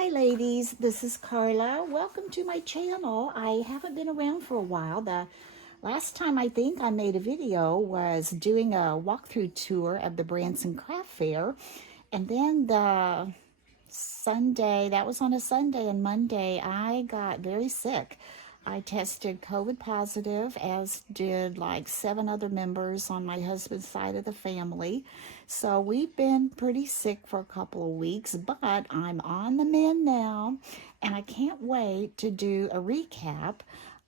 Hi ladies, this is Carla. Welcome to my channel. I haven't been around for a while. The last time I think I made a video was doing a walkthrough tour of the Branson Craft Fair. And then the Sunday, that was on a Sunday, and Monday I got very sick. I tested COVID positive, as did like 7 other members on my husband's side of the family. So we've been pretty sick for a couple of weeks, but I'm on the mend now, and I can't wait to do a recap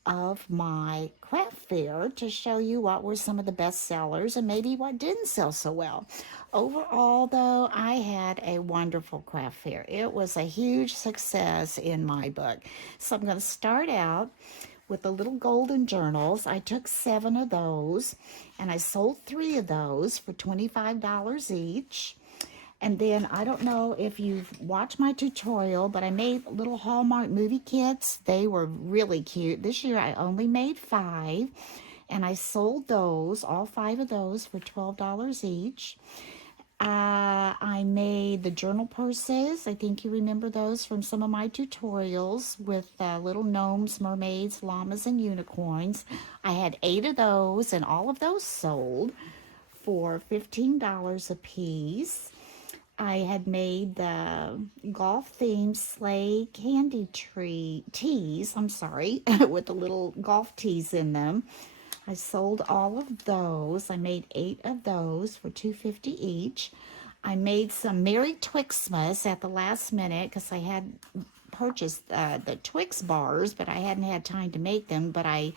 of my craft fair to show you what were some of the best sellers and maybe what didn't sell so well. Overall, though, I had a wonderful craft fair. It was a huge success in my book. So I'm going to start out with the little golden journals. I took 7 of those and I sold 3 of those for $25 each. And then I don't know if you've watched my tutorial, but I made little Hallmark movie kits. They were really cute. This year I only made 5, and I sold those, all 5 of those, for $12 each. I made the journal purses. I think you remember those from some of my tutorials with little gnomes, mermaids, llamas, and unicorns. I had 8 of those, and all of those sold for $15 a piece. I had made the golf-themed sleigh candy tree teas, with the little golf teas in them. I sold all of those. I made 8 of those for $2.50 each. I made some Merry Twixmas at the last minute because I had purchased the Twix bars, but I hadn't had time to make them. But I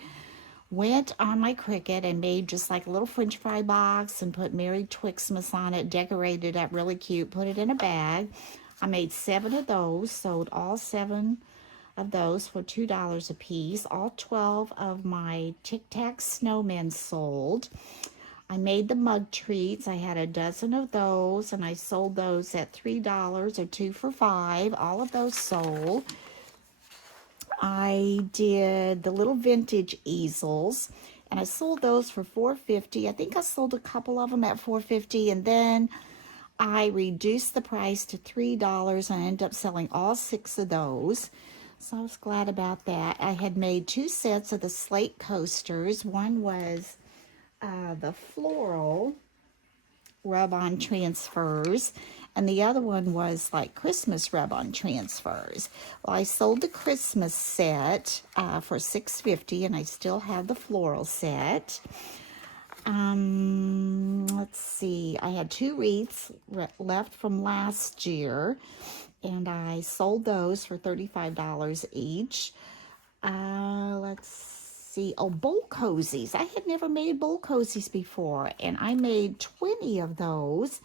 went on my Cricut and made just like a little French fry box and put Merry Twixmas on it, decorated it up really cute, put it in a bag. I made 7 of those, sold all 7 of those for $2 a piece. All 12 of my Tic Tac snowmen sold. I made the mug treats. I had a dozen of those, and I sold those at $3 or 2 for $5. All of those sold. I did the little vintage easels, and I sold those for $4.50. I think I sold a couple of them at $4.50, and then I reduced the price to $3, and I ended up selling all 6 of those. So I was glad about that. I had made 2 sets of the slate coasters. One was the floral rub-on transfers, and the other one was like Christmas rub-on transfers. Well, I sold the Christmas set for $6.50, and I still have the floral set. Let's see, I had 2 wreaths left from last year, and I sold those for $35 each. Let's see. Oh, bowl cozies. I had never made bowl cozies before, and I made 20 of those,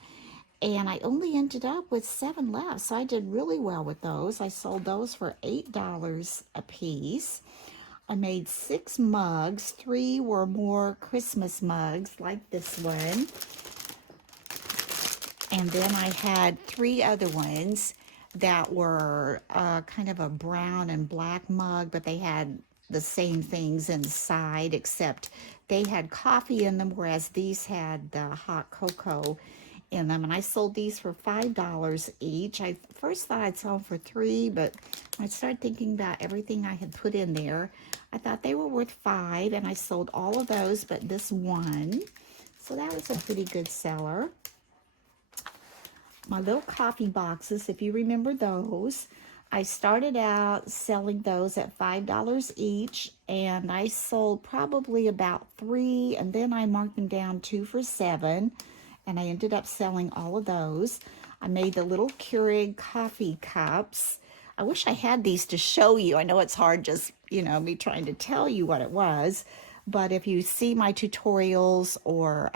and I only ended up with 7 left, so I did really well with those. I sold those for $8 a piece. I made 6 mugs. 3 were more Christmas mugs, like this one. And then I had 3 other ones that were kind of a brown and black mug, but they had the same things inside, except they had coffee in them, whereas these had the hot cocoa in them. And I sold these for $5 each. I first thought I'd sell them for $3, but when I started thinking about everything I had put in there, I thought they were worth $5, and I sold all of those but this one. So that was a pretty good seller. My little coffee boxes, if you remember those, I started out selling those at $5 each, and I sold probably about 3, and then I marked them down 2 for $7, and I ended up selling all of those. I made the little Keurig coffee cups. I wish I had these to show you. I know it's hard just, me trying to tell you what it was. But if you see my tutorials or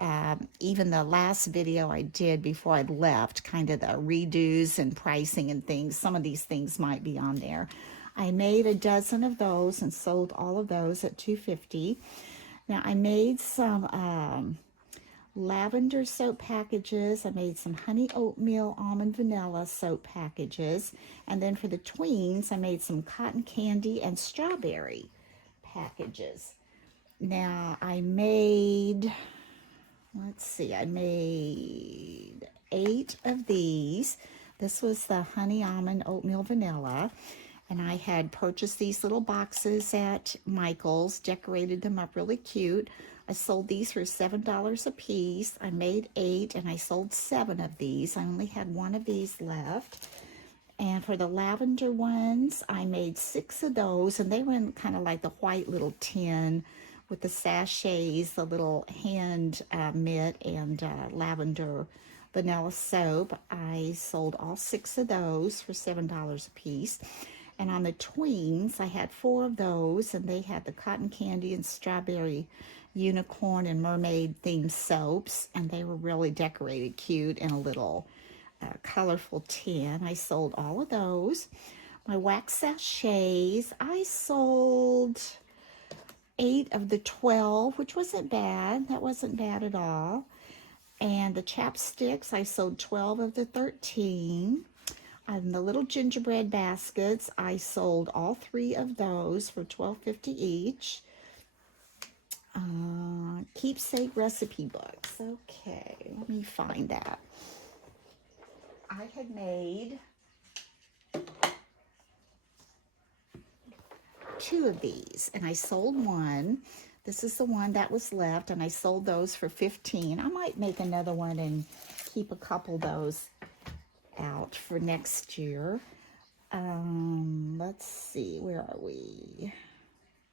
even the last video I did before I left, kind of the redos and pricing and things, some of these things might be on there. I made a dozen of those and sold all of those at $2.50. Now I made some lavender soap packages. I made some honey oatmeal almond vanilla soap packages. And then for the tweens, I made some cotton candy and strawberry packages. Now I made, I made 8 of these. This was the honey almond oatmeal vanilla. And I had purchased these little boxes at Michael's, decorated them up really cute. I sold these for $7 a piece. I made 8 and I sold 7 of these. I only had 1 of these left. And for the lavender ones, I made 6 of those, and they were in kind of like the white little tin with the sachets, the little hand mitt, and lavender vanilla soap. I sold all 6 of those for $7 a piece. And on the tweens, I had 4 of those, and they had the cotton candy and strawberry unicorn and mermaid themed soaps, and they were really decorated cute in a little colorful tin. I sold all of those. My wax sachets, I sold 8 of the 12, which wasn't bad. That wasn't bad at all. And the chapsticks, I sold 12 of the 13. And the little gingerbread baskets, I sold all 3 of those for $12.50 each. Keepsake recipe books. Okay, let me find that. I had made 2 of these, and I sold 1. This is the one that was left, and I sold those for $15. I might make another one and keep a couple of those out for next year. Let's see, where are we?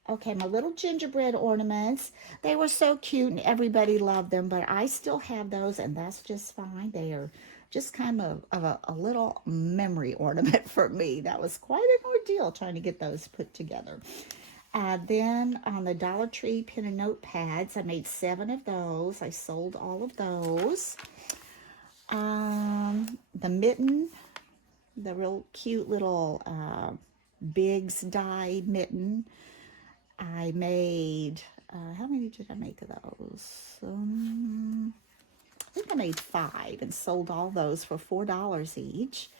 Okay, my little gingerbread ornaments. They were so cute and everybody loved them, but I still have those, and that's just fine. They are just kind of a little memory ornament for me. That was quite an ordeal trying to get those put together. Then on the Dollar Tree pen and notepads, I made 7 of those. I sold all of those. The mitten, the real cute little Biggs die mitten, I made, how many did I make of those? I think I made 5 and sold all those for $4 each.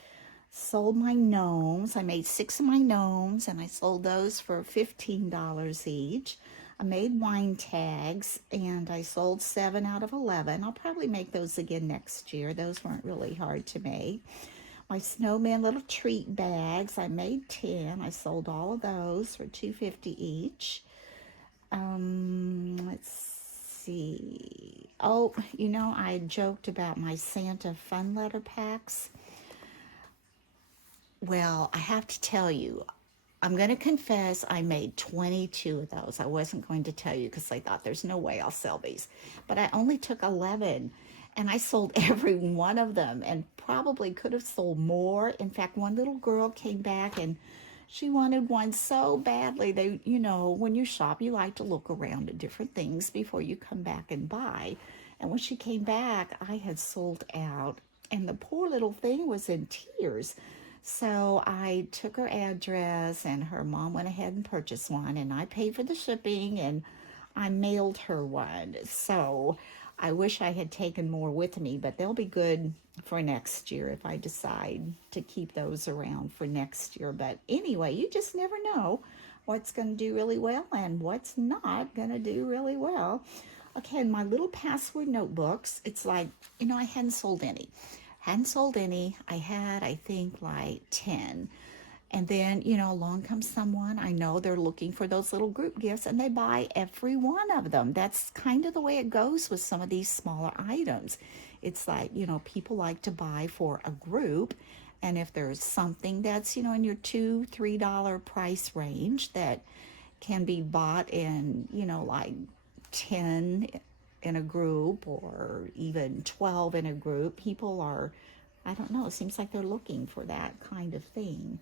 Sold my gnomes. I made 6 of my gnomes, and I sold those for $15 each. I made wine tags, and I sold 7 out of 11. I'll probably make those again next year. Those weren't really hard to make. My snowman little treat bags, I made 10. I sold all of those for $2.50 each. Let's see. Oh, you know, I joked about my Santa fun letter packs. Well, I have to tell you, I'm going to confess I made 22 of those. I wasn't going to tell you because I thought there's no way I'll sell these. But I only took 11, and I sold every one of them, and probably could have sold more. In fact, one little girl came back and she wanted one so badly. They, you know, when you shop, you like to look around at different things before you come back and buy. And when she came back, I had sold out, and the poor little thing was in tears. So I took her address, and her mom went ahead and purchased one, and I paid for the shipping, and I mailed her one. So I wish I had taken more with me, but they'll be good for next year if I decide to keep those around for next year. But anyway, you just never know what's going to do really well and what's not going to do really well. Okay, in my little password notebooks, it's like, you know, I hadn't sold any. I had, I think, like 10. And then, you know, along comes someone, I know they're looking for those little group gifts, and they buy every one of them. That's kind of the way it goes with some of these smaller items. It's like, you know, people like to buy for a group, and if there's something that's, you know, in your $2, $3 price range that can be bought in, you know, like 10 in a group or even 12 in a group, people are, I don't know, it seems like they're looking for that kind of thing.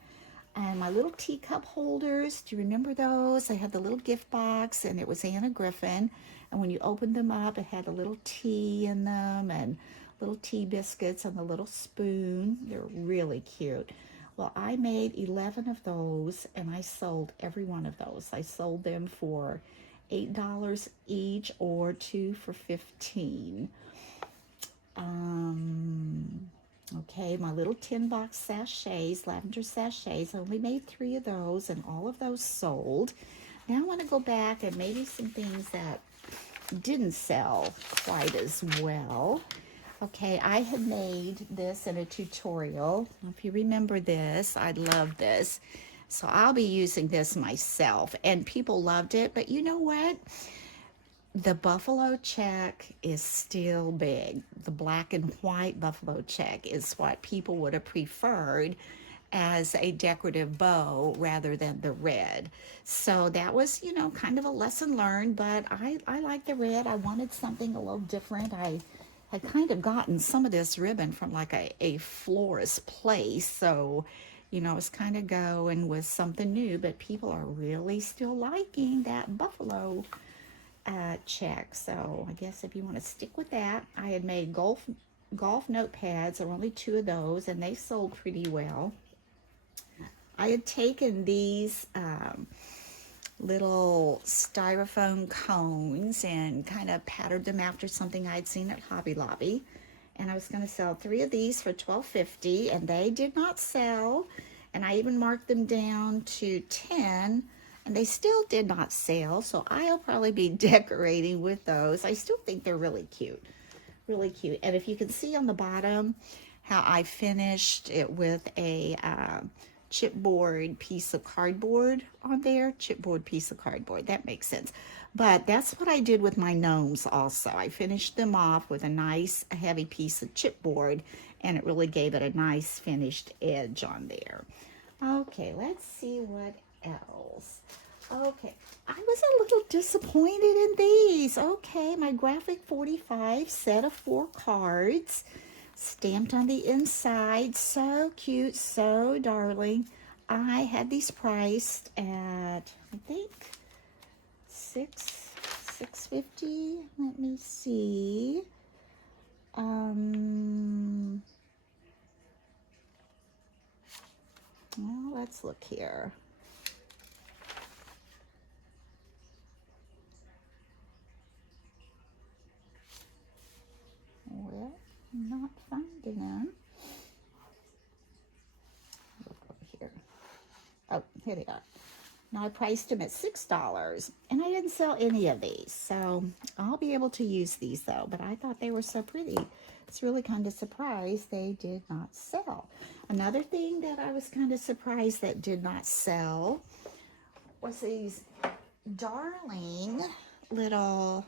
And my little teacup holders, do you remember those? I had the little gift box, and it was Anna Griffin. And when you opened them up, it had a little tea in them and little tea biscuits and the little spoon. They're really cute. Well, I made 11 of those, and I sold every one of those. I sold them for $8 each, or 2 for $15. Okay, my little tin box sachets, lavender sachets, I only made 3 of those, and all of those sold. Now I want to go back and maybe some things that didn't sell quite as well. Okay, I had made this in a tutorial. If you remember this, I love this. So I'll be using this myself, and people loved it, but you know what? The buffalo check is still big. The black and white buffalo check is what people would have preferred as a decorative bow rather than the red. So that was, you know, kind of a lesson learned, but I like the red. I wanted something a little different. I had kind of gotten some of this ribbon from like a florist place. So, you know, it's kind of going with something new, but people are really still liking that buffalo check. So I guess if you want to stick with that, I had made golf notepads. There were only 2 of those, and they sold pretty well. I had taken these little styrofoam cones and kind of patterned them after something I'd seen at Hobby Lobby. And I was going to sell 3 of these for $12.50, and they did not sell. And I even marked them down to 10, and they still did not sell. So I'll probably be decorating with those. I still think they're really cute. Really cute. And if you can see on the bottom how I finished it with a chipboard piece of cardboard on there. Chipboard piece of cardboard. That makes sense. But that's what I did with my gnomes also. I finished them off with a nice heavy piece of chipboard, and it really gave it a nice finished edge on there. Okay, let's see what else. Okay, I was a little disappointed in these. Okay, my Graphic 45 set of 4 cards, stamped on the inside. So cute, so darling. I had these priced at, I think, $6.50. Let me see. Well, let's look here. Well, I'm not finding them. Look over here. Oh, here they are. Now I priced them at $6, and I didn't sell any of these, so I'll be able to use these though. But I thought they were so pretty. It's really kind of surprised they did not sell. Another thing that I was kind of surprised that did not sell was these darling little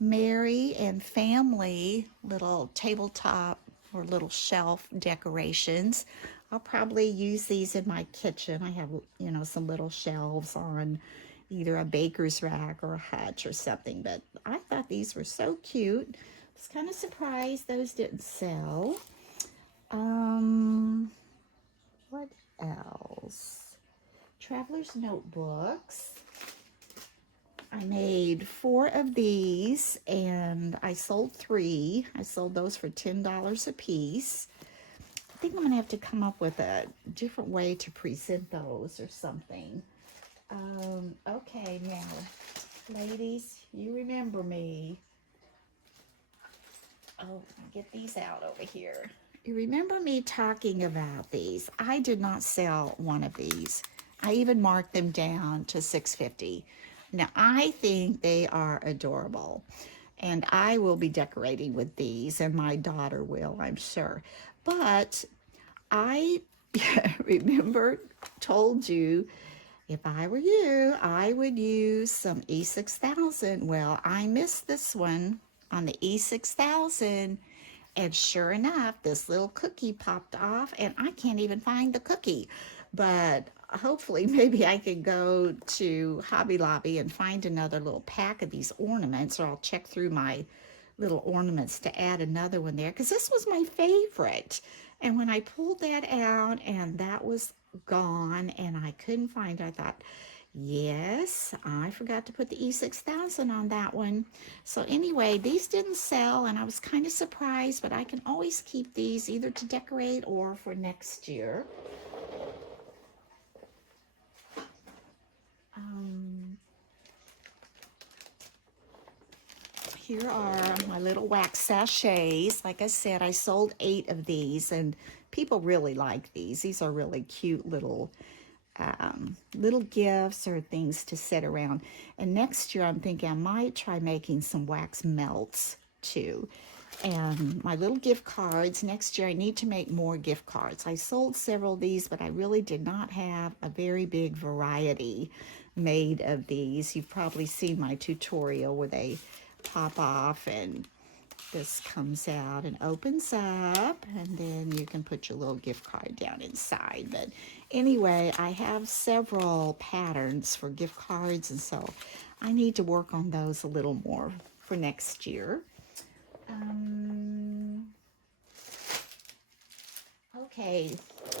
Mary and family little tabletop or little shelf decorations. I'll probably use these in my kitchen. I have, you know, some little shelves on either a baker's rack or a hutch or something, but I thought these were so cute. I was kind of surprised those didn't sell. What else? Traveler's notebooks. I made 4 of these, and I sold 3. I sold those for $10 a piece. I think I'm going to have to come up with a different way to present those or something. Okay, now, ladies, you remember me. Oh, get these out over here. You remember me talking about these. I did not sell one of these. I even marked them down to $6.50. Now, I think they are adorable, and I will be decorating with these, and my daughter will, I'm sure. But I told you, if I were you, I would use some E6000. Well, I missed this one on the E6000, and sure enough, this little cookie popped off, and I can't even find the cookie. But hopefully, maybe I could go to Hobby Lobby and find another little pack of these ornaments, or I'll check through my little ornaments to add another one there, because this was my favorite. And when I pulled that out and that was gone and I couldn't find it, I thought, yes, I forgot to put the E6000 on that one. So anyway, these didn't sell, and I was kind of surprised, but I can always keep these either to decorate or for next year. Here are my little wax sachets. Like I said, I sold 8 of these, and people really like these. These are really cute little gifts or things to sit around. And next year, I'm thinking I might try making some wax melts too. and my little gift cards. Next year I need to make more gift cards. I sold several of these, but I really did not have a very big variety made of these. You've probably seen my tutorial where they pop off and this comes out and opens up, and then you can put your little gift card down inside. But anyway, I have several patterns for gift cards, and so I need to work on those a little more for next year. Okay,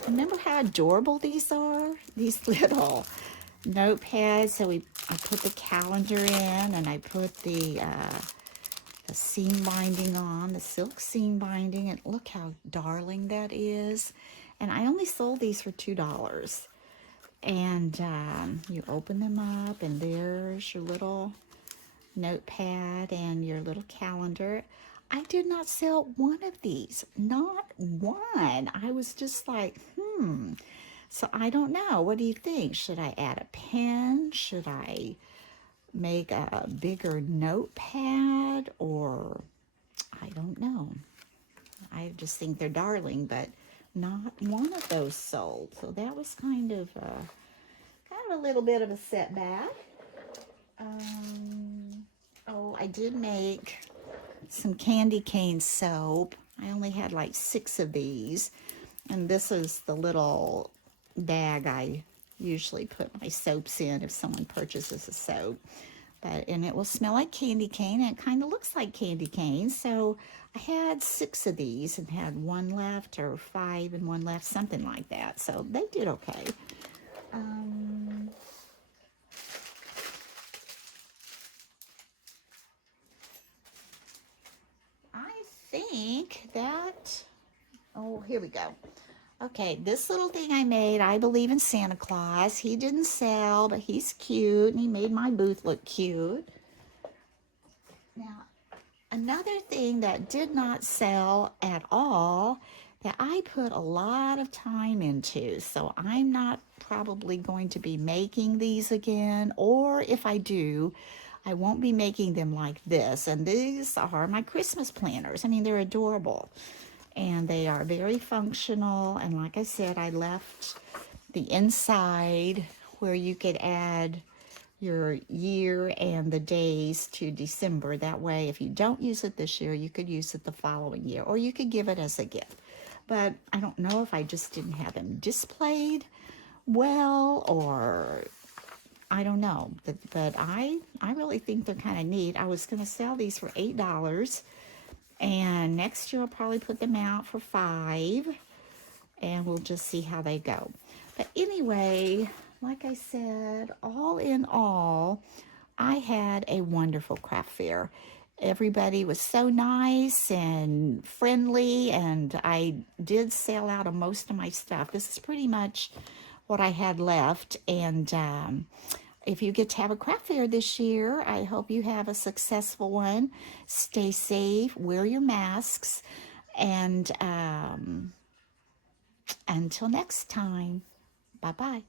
remember how adorable these are? These little notepads. So I put the calendar in, and I put the seam binding on, the silk seam binding, and look how darling that is. And I only sold these for $2. And you open them up, and there's your little notepad and your little calendar. I did not sell one of these, not one. I was just like, So I don't know. What do you think? Should I add a pen? Should I make a bigger notepad? Or I don't know. I just think they're darling, but not one of those sold. So that was kind of a little bit of a setback. Oh, I did make some candy cane soap. I only had like 6 of these. And this is the little bag I usually put my soaps in if someone purchases a soap. And it will smell like candy cane, and it kind of looks like candy cane. So I had 6 of these and had 1 left, or 5 and 1 left, something like that. So they did okay. I think that, oh, here we go. Okay, this little thing I made, I believe in Santa Claus. He didn't sell, but he's cute, and he made my booth look cute. Now, another thing that did not sell at all that I put a lot of time into, so I'm not probably going to be making these again, or if I do, I won't be making them like this. And these are my Christmas planners. I mean, they're adorable. And they are very functional. And like I said, I left the inside where you could add your year and the days to December. That way, if you don't use it this year, you could use it the following year, or you could give it as a gift. But I don't know if I just didn't have them displayed well, or I don't know. But I really think they're kind of neat. I was going to sell these for $8. And next year I'll probably put them out for $5, and we'll just see how they go. But anyway, like I said, all in all, I had a wonderful craft fair. Everybody was so nice and friendly, and I did sell out of most of my stuff. This is pretty much what I had left, and if you get to have a craft fair this year, I hope you have a successful one. Stay safe, wear your masks, and until next time, bye-bye.